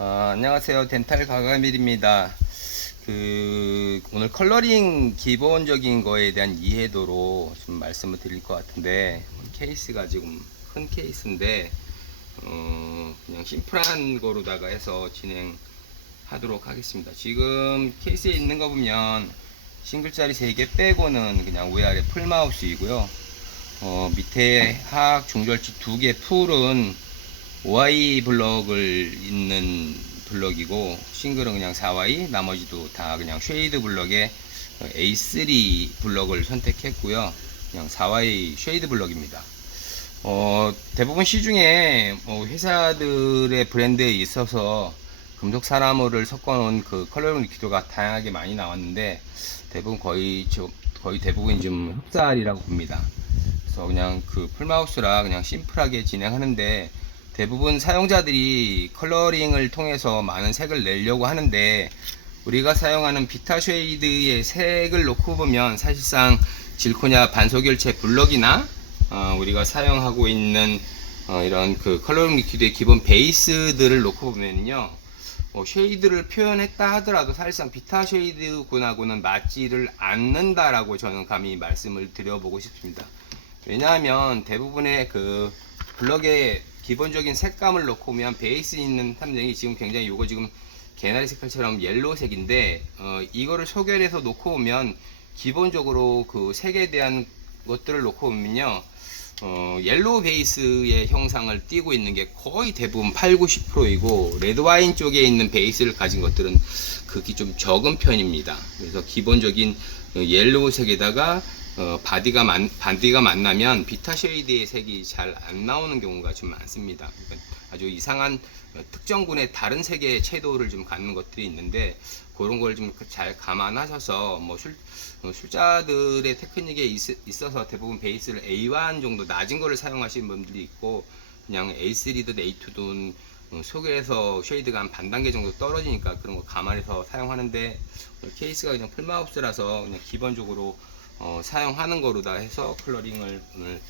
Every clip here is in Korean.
안녕하세요. 덴탈 가가밀입니다. 오늘 컬러링 기본적인 거에 대한 이해도로 좀 말씀을 드릴 것 같은데, 케이스가 지금 큰 케이스인데, 그냥 심플한 거로다가 해서 진행하도록 하겠습니다. 지금 케이스에 있는 거 보면, 싱글짜리 3개 빼고는 그냥 위아래 풀마우스이고요. 밑에 하악 중절치 2개 풀은 OI 블럭을 있는 블럭이고, 싱글은 그냥 4Y, 나머지도 다 그냥 쉐이드 블럭에 A3 블럭을 선택했고요. 그냥 4Y 쉐이드 블럭입니다. 대부분 시중에 회사들의 브랜드에 있어서 금속 사나무를 섞어놓은 그 컬러링 리퀴드가 다양하게 많이 나왔는데, 대부분 거의 대부분 좀 흡사리라고 봅니다. 그래서 그냥 그 풀마우스라 그냥 심플하게 진행하는데, 대부분 사용자들이 컬러링을 통해서 많은 색을 내려고 하는데, 우리가 사용하는 비타 쉐이드의 색을 놓고 보면 사실상 질코냐 반소결체 블럭이나 우리가 사용하고 있는 이런 그 컬러링 리퀴드의 기본 베이스들을 놓고 보면요, 쉐이드를 표현했다 하더라도 사실상 비타 쉐이드군하고는 맞지를 않는다라고 저는 감히 말씀을 드려보고 싶습니다. 왜냐하면 대부분의 그 블럭의 기본적인 색감을 놓고 보면 베이스 있는 탐정이 지금 굉장히 요거 지금 개나리 색깔처럼 옐로색인데, 이거를 소결해서 놓고 보면 기본적으로 그 색에 대한 것들을 놓고 보면요, 옐로우 베이스의 형상을 띠고 있는 게 거의 대부분 8-90%이고, 레드와인 쪽에 있는 베이스를 가진 것들은 극히 좀 적은 편입니다. 그래서 기본적인 옐로우 색에다가 바디가 만나면 비타 쉐이드의 색이 잘 안 나오는 경우가 좀 많습니다. 그러니까 아주 이상한 특정군의 다른 색의 채도를 좀 갖는 것들이 있는데, 그런 걸 좀 잘 감안하셔서 술자들의 테크닉에 있어서 대부분 베이스를 A1 정도 낮은 거를 사용하시는 분들이 있고, 그냥 A3든 A2든 속에서 쉐이드가 한 반 단계 정도 떨어지니까 그런 거 감안해서 사용하는데, 케이스가 그냥 풀마우스라서 그냥 기본적으로 사용하는 거로다 해서 컬러링을 오늘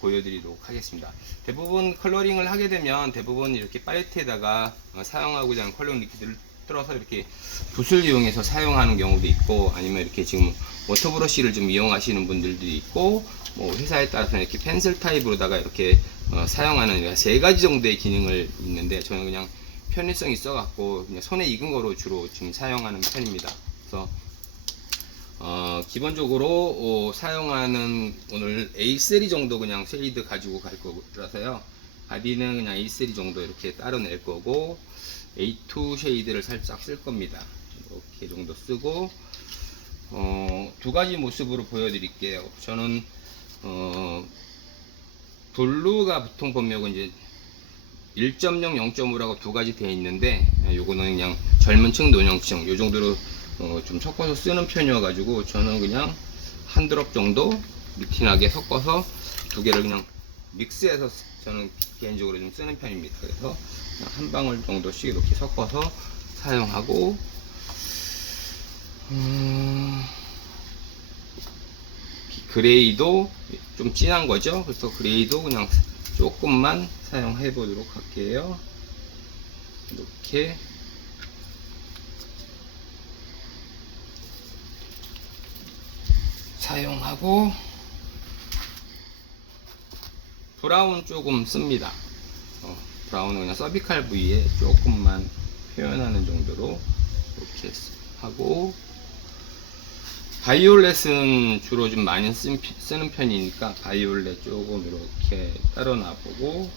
보여드리도록 하겠습니다. 대부분 컬러링을 하게 되면 대부분 이렇게 팔레트에다가 사용하고자 하는 컬러링 리퀴드를 틀어서 이렇게 붓을 이용해서 사용하는 경우도 있고, 아니면 이렇게 지금 워터브러쉬를 좀 이용하시는 분들도 있고, 회사에 따라서 이렇게 펜슬 타입으로다가 이렇게 사용하는 3가지 정도의 기능을 있는데, 저는 그냥 편의성이 있어갖고 그냥 손에 익은 거로 주로 지금 사용하는 편입니다. 그래서 기본적으로 사용하는 오늘 A3 정도 그냥 쉐이드 가지고 갈 거라서요. 바디는 그냥 A3 정도 이렇게 따로 낼 거고, A2 쉐이드를 살짝 쓸 겁니다. 이렇게 정도 쓰고, 2가지 모습으로 보여드릴게요. 저는 블루가 보통 보면 이제 1.0, 0.5라고 2가지 되어 있는데, 요거는 그냥 젊은 층, 노년층 요 정도로 좀 섞어서 쓰는 편이어가지고, 저는 그냥 한 드롭 정도 루틴하게 섞어서 2개를 그냥 믹스해서 저는 개인적으로 좀 쓰는 편입니다. 그래서 한 방울 정도씩 이렇게 섞어서 사용하고, 그레이도 좀 진한 거죠. 그래서 그레이도 그냥 조금만 사용해 보도록 할게요. 이렇게 사용하고, 브라운 조금 씁니다. 브라운은 그냥 서비칼 부위에 조금만 표현하는 정도로 이렇게 하고, 바이올렛은 주로 좀 많이 쓰는 편이니까 바이올렛 조금 이렇게 따로 놔보고,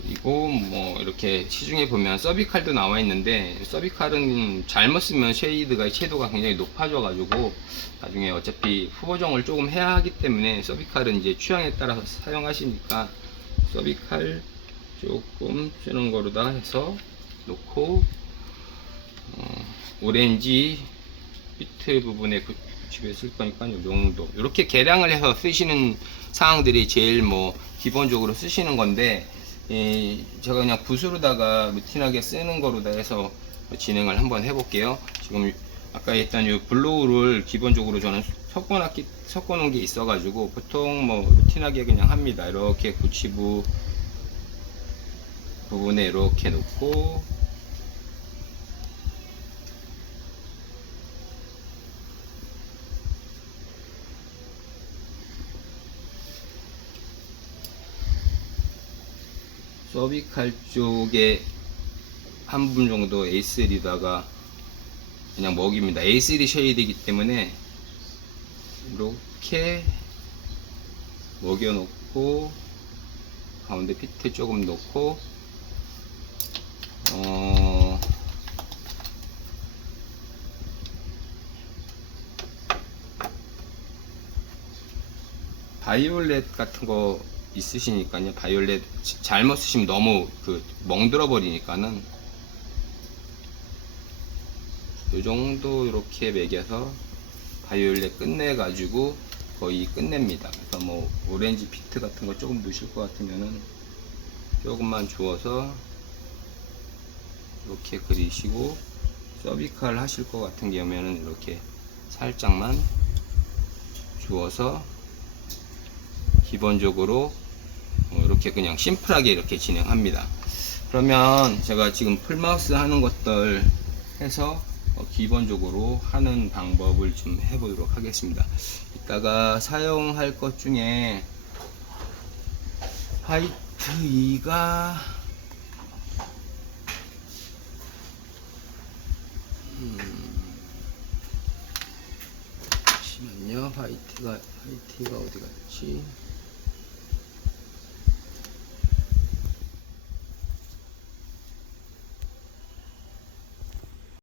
그리고 이렇게 시중에 보면 서비칼도 나와 있는데, 서비칼은 잘못 쓰면 채도가 굉장히 높아져 가지고 나중에 어차피 후보정을 조금 해야 하기 때문에, 서비칼은 이제 취향에 따라서 사용하시니까 서비칼 조금 쓰는 거로다 해서 놓고, 오렌지 비트 부분에 집에 쓸 거니까 이 정도 이렇게 계량을 해서 쓰시는 사항들이 제일 기본적으로 쓰시는 건데, 제가 그냥 붓으로다가 루틴하게 쓰는 거로다 해서 진행을 한번 해볼게요. 지금 아까 했던 이 블루를 기본적으로 저는 섞어 놓은 게 있어 가지고 보통 루틴하게 그냥 합니다. 이렇게 구치부 부분에 이렇게 놓고 서비칼 쪽에 한 부분 정도 A3다가 그냥 먹입니다. A3 쉐이드이기 때문에 이렇게 먹여 놓고 가운데 피트 조금 넣고 바이올렛 같은 거 있으시니까요. 바이올렛 잘못 쓰시면 너무 멍들어 버리니까는 요 정도 이렇게 매겨서 바이올렛 끝내 가지고 거의 끝냅니다. 그래서 뭐 오렌지 피트 같은 거 조금 넣으실 것 같으면은 조금만 주어서 이렇게 그리시고, 서비칼 하실 것 같은 경우에는 이렇게 살짝만 주어서 기본적으로 이렇게 그냥 심플하게 이렇게 진행합니다. 그러면 제가 지금 풀마우스 하는 것들 해서 기본적으로 하는 방법을 좀 해보도록 하겠습니다. 이따가 사용할 것 중에 화이트 2가 잠시만요. 화이트가 어디 갔지?